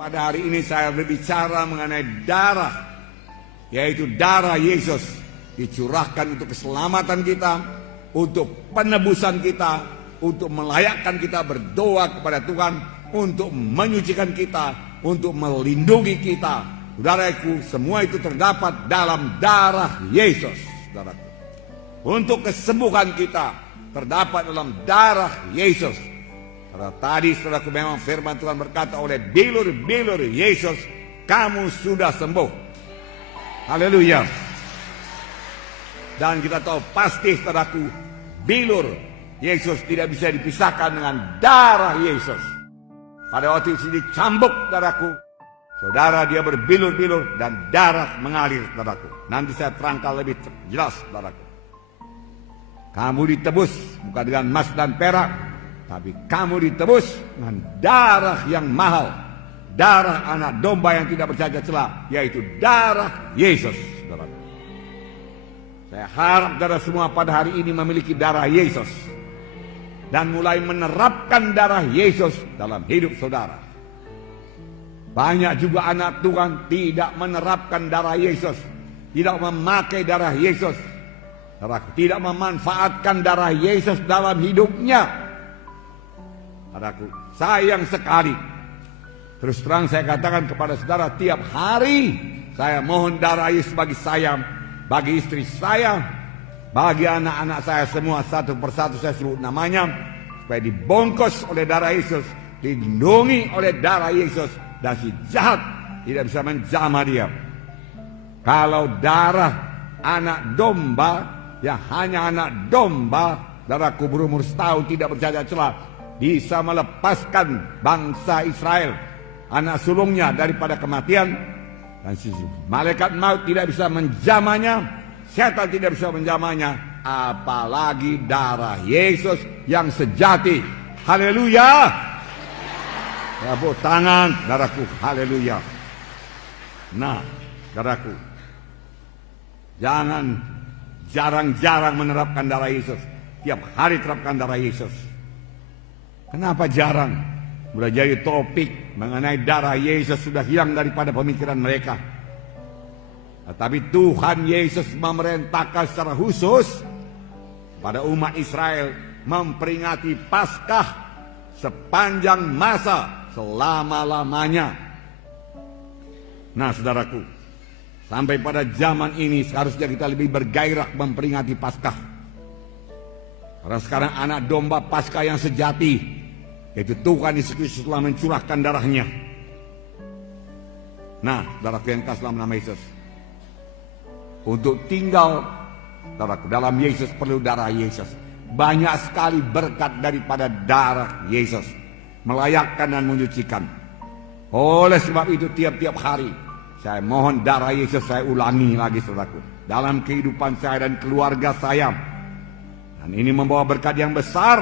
Pada hari ini saya berbicara mengenai darah, yaitu darah Yesus dicurahkan untuk keselamatan kita, untuk penebusan kita, untuk melayakkan kita berdoa kepada Tuhan, untuk menyucikan kita, untuk melindungi kita. Saudaraku, semua itu terdapat dalam darah Yesus. Saudaraku, untuk kesembuhan kita terdapat dalam darah Yesus. Karena tadi saudaraku memang firman Tuhan berkata, oleh bilur-bilur Yesus kamu sudah sembuh. Haleluya. Dan kita tahu pasti saudaraku, bilur Yesus tidak bisa dipisahkan dengan darah Yesus. Pada waktu itu dicambuk saudaraku, saudara dia berbilur-bilur dan darah mengalir saudaraku. Nanti saya terangkan lebih jelas saudaraku. Kamu ditebus bukan dengan emas dan perak, tapi kamu ditebus dengan darah yang mahal, darah anak domba yang tidak bercacat celah, yaitu darah Yesus. Saudara. Saya harap saudara semua pada hari ini memiliki darah Yesus dan mulai menerapkan darah Yesus dalam hidup saudara. Banyak juga anak Tuhan tidak menerapkan darah Yesus, tidak memakai darah Yesus, tidak memanfaatkan darah Yesus dalam hidupnya. Saudaraku, sayang sekali. Terus terang saya katakan kepada saudara, tiap hari saya mohon darah Yesus bagi saya, bagi istri saya, bagi anak-anak saya semua, satu persatu saya sebut namanya, supaya dibungkus oleh darah Yesus, dilindungi oleh darah Yesus, dan si jahat tidak bisa menjamah dia. Kalau darah anak domba, yang hanya anak domba, darahku berumur setahun tidak bercacat celah, bisa melepaskan bangsa Israel, anak sulungnya, daripada kematian. Dan malaikat maut tidak bisa menjamahnya, setan tidak bisa menjamahnya, apalagi darah Yesus yang sejati. Haleluya. Tepuk tangan darahku. Haleluya. Nah darahku, jangan jarang-jarang menerapkan darah Yesus. Tiap hari terapkan darah Yesus. Kenapa jarang? Sudah jadi topik mengenai darah Yesus sudah hilang daripada pemikiran mereka. Tetapi Tuhan Yesus memerintahkan secara khusus pada umat Israel memperingati Paskah sepanjang masa, selama-lamanya. Nah saudaraku, sampai pada zaman ini seharusnya kita lebih bergairah memperingati Paskah. Karena sekarang anak domba Paskah yang sejati, yaitu Tuhan Yesus Kristus telah mencurahkan darahnya. Nah, saudaraku yang kasih dalam nama Yesus, untuk tinggal saudaraku dalam Yesus perlu darah Yesus. Banyak sekali berkat daripada darah Yesus, melayakkan dan menyucikan. Oleh sebab itu tiap-tiap hari saya mohon darah Yesus, saya ulangi lagi saudaraku, dalam kehidupan saya dan keluarga saya. Dan ini membawa berkat yang besar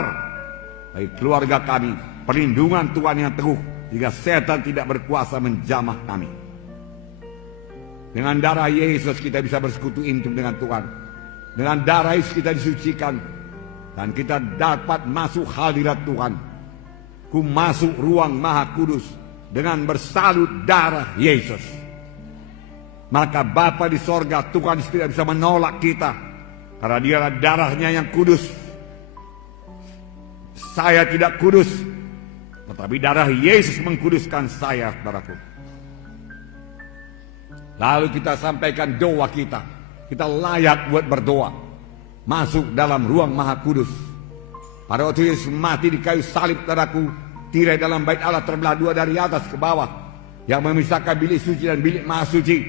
bagi keluarga kami, perlindungan Tuhan yang teguh, jika setan tidak berkuasa menjamah kami. Dengan darah Yesus kita bisa bersekutu intim dengan Tuhan. Dengan darah Yesus kita disucikan, dan kita dapat masuk hadirat Tuhan. Ku masuk ruang Maha Kudus dengan bersalut darah Yesus. Maka Bapa di sorga, Tuhan tidak bisa menolak kita, karena dia darahnya yang kudus. Saya tidak kudus, tetapi darah Yesus mengkuduskan saya, saudaraku. Lalu kita sampaikan doa kita. Kita layak buat berdoa, masuk dalam ruang Maha Kudus. Pada waktu Yesus mati di kayu salib, saudaraku, tirai dalam bait Allah terbelah dua dari atas ke bawah, yang memisahkan bilik suci dan bilik Maha Suci.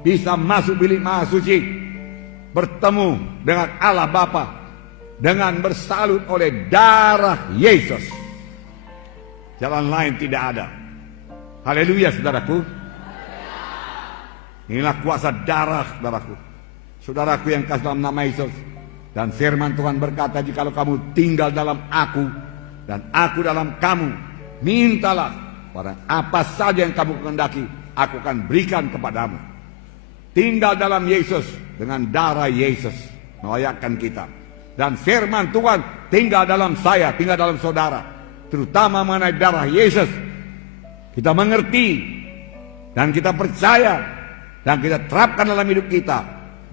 Bisa masuk bilik Maha Suci, bertemu dengan Allah Bapa dengan bersalut oleh darah Yesus. Jalan lain tidak ada. Haleluya saudaraku. Inilah kuasa darah saudaraku. Saudaraku yang kasih dalam nama Yesus. Dan firman Tuhan berkata, jikalau kamu tinggal dalam aku dan aku dalam kamu, mintalah pada apa saja yang kamu kehendaki, aku akan berikan kepadamu. Tinggal dalam Yesus dengan darah Yesus melayakkan kita. Dan firman Tuhan tinggal dalam saya, tinggal dalam saudara. Terutama mengenai darah Yesus. Kita mengerti dan kita percaya dan kita terapkan dalam hidup kita.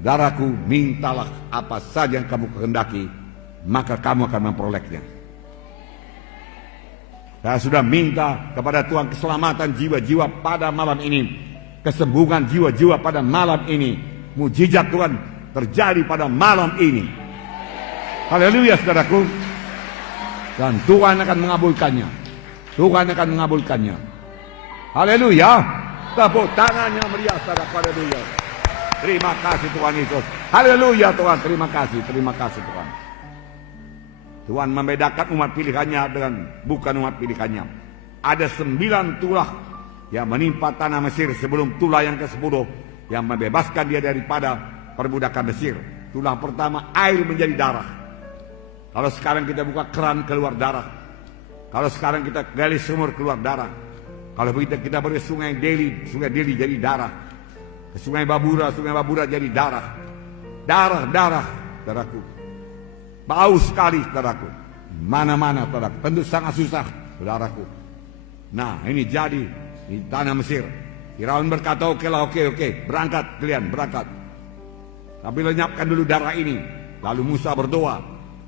Saudaraku, mintalah apa saja yang kamu kehendaki, maka kamu akan memperolehnya. Saya sudah minta kepada Tuhan keselamatan jiwa-jiwa pada malam ini, kesembuhan jiwa-jiwa pada malam ini. Mujizat Tuhan terjadi pada malam ini. Haleluya, saudaraku. Dan Tuhan akan mengabulkannya. Tuhan akan mengabulkannya. Haleluya. Tepuk tangannya meriah, saudaraku. Haleluya. Terima kasih Tuhan Yesus. Haleluya Tuhan. Terima kasih. Terima kasih Tuhan. Tuhan membedakan umat pilihannya dengan bukan umat pilihannya. Ada 9 tulah yang menimpa tanah Mesir sebelum tulah yang ke-10 yang membebaskan dia daripada perbudakan Mesir. Tulah pertama, air menjadi darah. Kalau sekarang kita buka keran, keluar darah. Kalau sekarang kita gali sumur, keluar darah. Kalau begitu kita pergi sungai Deli jadi darah. Ke sungai Babura jadi darah. Darah, saudaraku. Bau sekali, saudaraku. Mana-mana, saudaraku. Tentu sangat susah, saudaraku. Nah, ini jadi di tanah Mesir. Firaun berkata, oke, berangkat kalian, berangkat. Tapi lenyapkan dulu darah ini. Lalu Musa berdoa,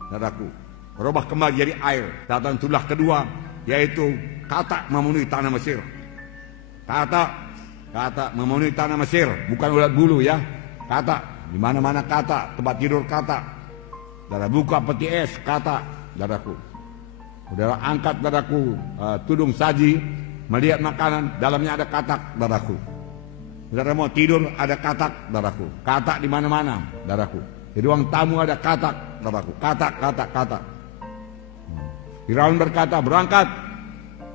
saudaraku. Berubah kembali jadi air. Datang tulah kedua, yaitu katak memenuhi tanah Mesir. Katak memenuhi tanah Mesir, bukan ulat bulu ya. Katak, di mana-mana katak, tempat tidur katak. Saudara buka peti es katak, saudaraku. Saudara angkat, saudaraku, tudung saji, melihat makanan, dalamnya ada katak, saudaraku. Saudara mau tidur, ada katak, saudaraku. Katak di mana-mana, saudaraku. Di ruang tamu ada katak, saudaraku. Katak. Firaun berkata, berangkat.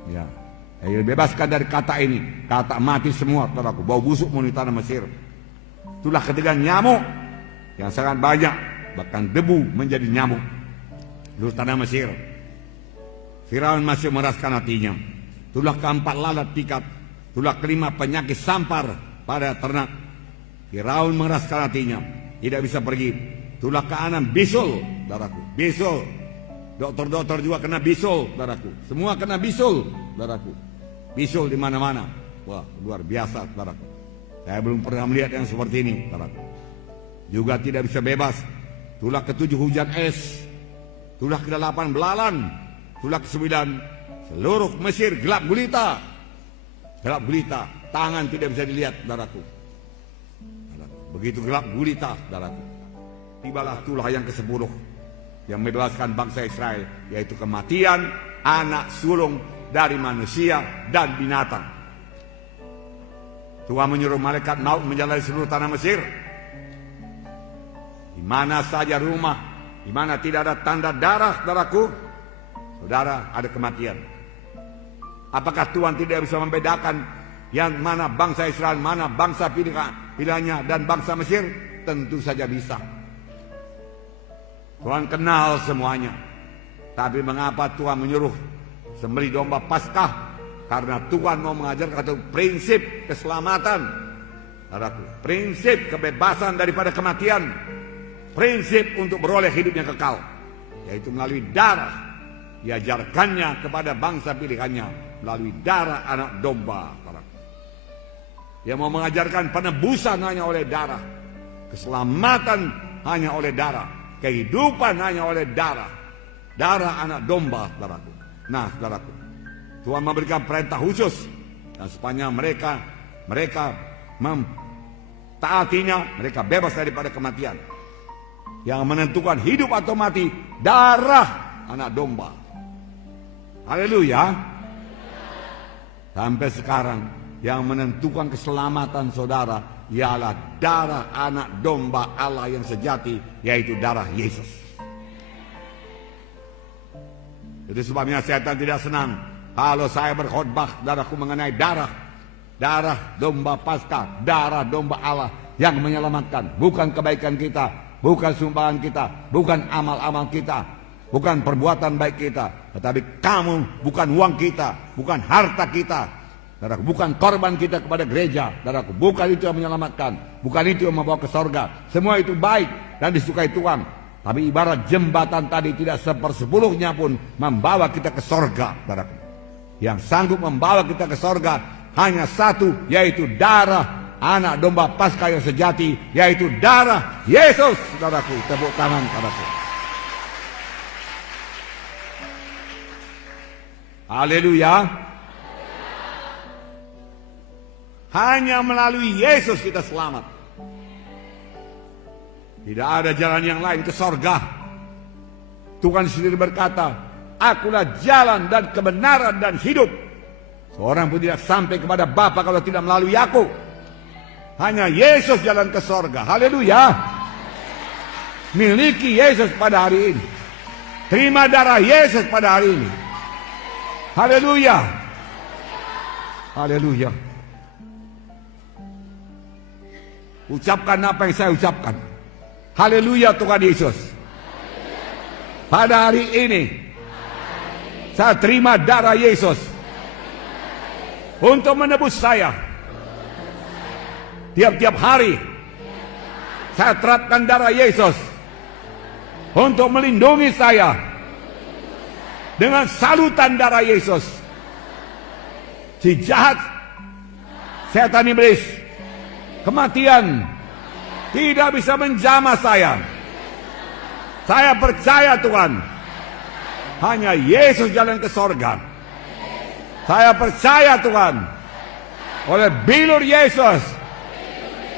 Ya. Bebaskan dari kata ini. Kata mati semua, saudaraku. Bau busuk memenuhi tanah Mesir. Itulah ketiga nyamuk yang sangat banyak. Bahkan debu menjadi nyamuk di tanah Mesir. Firaun masih meraskan hatinya. Itulah keempat lalat pikat. Itulah kelima penyakit sampar pada ternak. Firaun meraskan hatinya. Tidak bisa pergi. Itulah keenam bisul, saudaraku. Bisul. Dokter-dokter juga kena bisul, saudaraku. Semua kena bisul, saudaraku. Bisul di mana-mana. Wah, luar biasa, saudaraku. Saya belum pernah melihat yang seperti ini, saudaraku. Juga tidak bisa bebas. Tulah ke-7 hujan es. Tulah ke-8 belalang. Tulah ke-9 seluruh Mesir gelap gulita. Gelap gulita. Tangan tidak bisa dilihat, saudaraku. Begitu gelap gulita, saudaraku. Tibalah tulah yang ke-10 yang membebaskan bangsa Israel, yaitu kematian anak sulung dari manusia dan binatang. Tuhan menyuruh malaikat maut menjalani seluruh tanah Mesir. Di mana saja rumah, di mana tidak ada tanda darah, saudaraku, saudara, ada kematian. Apakah Tuhan tidak bisa membedakan yang mana bangsa Israel, mana bangsa pilihannya dan bangsa Mesir? Tentu saja bisa. Tuhan kenal semuanya. Tapi mengapa Tuhan menyuruh sembelih domba Paskah? Karena Tuhan mau mengajarkan satu prinsip keselamatan, saudaraku. Prinsip kebebasan daripada kematian. Prinsip untuk beroleh hidup yang kekal, yaitu melalui darah. Diajarkannya kepada bangsa pilihannya melalui darah anak domba, saudaraku. Dia mau mengajarkan penebusan hanya oleh darah, keselamatan hanya oleh darah, kehidupan hanya oleh darah. Darah anak domba, saudaraku. Nah, saudaraku, Tuhan memberikan perintah khusus, dan sepanjang mereka mentaatinya, mereka bebas daripada kematian. Yang menentukan hidup atau mati, darah anak domba. Haleluya. Sampai sekarang yang menentukan keselamatan saudara ialah darah anak domba Allah yang sejati, yaitu darah Yesus. Itu sebabnya setan tidak senang kalau saya berkhotbah, saudaraku, mengenai darah domba Paskah, darah domba Allah yang menyelamatkan. Bukan kebaikan kita, bukan sumbangan kita, bukan amal-amal kita, bukan perbuatan baik kita, tetapi kamu, bukan uang kita, bukan harta kita, saudaraku, bukan korban kita kepada gereja, saudaraku, bukan itu yang menyelamatkan, bukan itu yang membawa ke sorga. Semua itu baik dan disukai Tuhan. Tapi ibarat jembatan tadi tidak 1/10-nya pun membawa kita ke sorga, saudaraku. Yang sanggup membawa kita ke sorga hanya satu, yaitu darah anak domba Paskah yang sejati, yaitu darah Yesus, saudaraku. Tepuk tangan, saudaraku. Haleluya. Hanya melalui Yesus kita selamat. Tidak ada jalan yang lain ke sorga. Tuhan sendiri berkata, akulah jalan dan kebenaran dan hidup. Seorang pun tidak sampai kepada Bapa kalau tidak melalui aku. Hanya Yesus jalan ke sorga. Haleluya. Miliki Yesus pada hari ini. Terima darah Yesus pada hari ini. Haleluya. Haleluya. Ucapkan apa yang saya ucapkan. Haleluya Tuhan Yesus. Pada hari ini saya terima darah Yesus untuk menebus saya. Tiap-tiap hari saya terapkan darah Yesus untuk melindungi saya dengan salutan darah Yesus. Si jahat, setan iblis, kematian tidak bisa menjamah saya. Saya percaya Tuhan, hanya Yesus jalan ke sorga. Saya percaya Tuhan, oleh bilur Yesus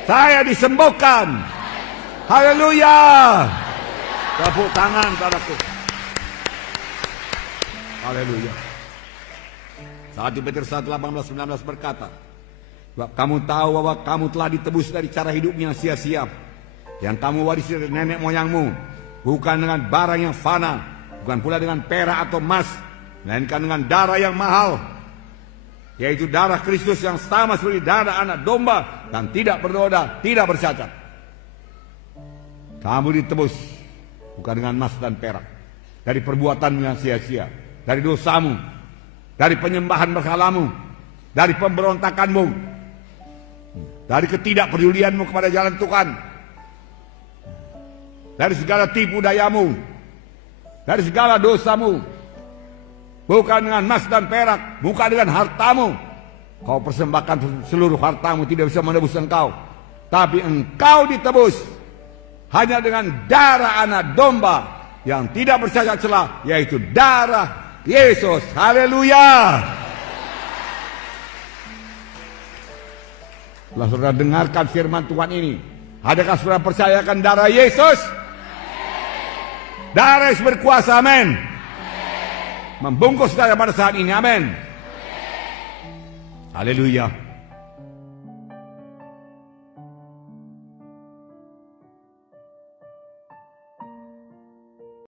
saya disembuhkan. Haleluya. Tepuk tangan, saudaraku. Haleluya. 1 Petrus 1:18-19 berkata, sebab kamu tahu bahwa kamu telah ditebus dari cara hidupmu yang sia-sia, yang kamu warisi dari nenek moyangmu, bukan dengan barang yang fana, bukan pula dengan perak atau emas, melainkan dengan darah yang mahal, yaitu darah Kristus yang sama seperti darah anak domba dan tidak bernoda, tidak bercacat. Kamu ditebus bukan dengan emas dan perak, dari perbuatanmu yang sia-sia, dari dosamu, dari penyembahan berhalamu, dari pemberontakanmu, dari ketidakpedulianmu kepada jalan Tuhan, dari segala tipu dayamu, dari segala dosamu. Bukan dengan emas dan perak, bukan dengan hartamu. Kau persembahkan seluruh hartamu tidak bisa menebus engkau. Tapi engkau ditebus hanya dengan darah anak domba yang tidak bercacat celah, yaitu darah Yesus. Haleluya. Setelah saudara dengarkan firman Tuhan ini, adakah saudara percayakan darah Yesus? Darah Yesus berkuasa, amin. Membungkus saudara pada saat ini, amin. Haleluya.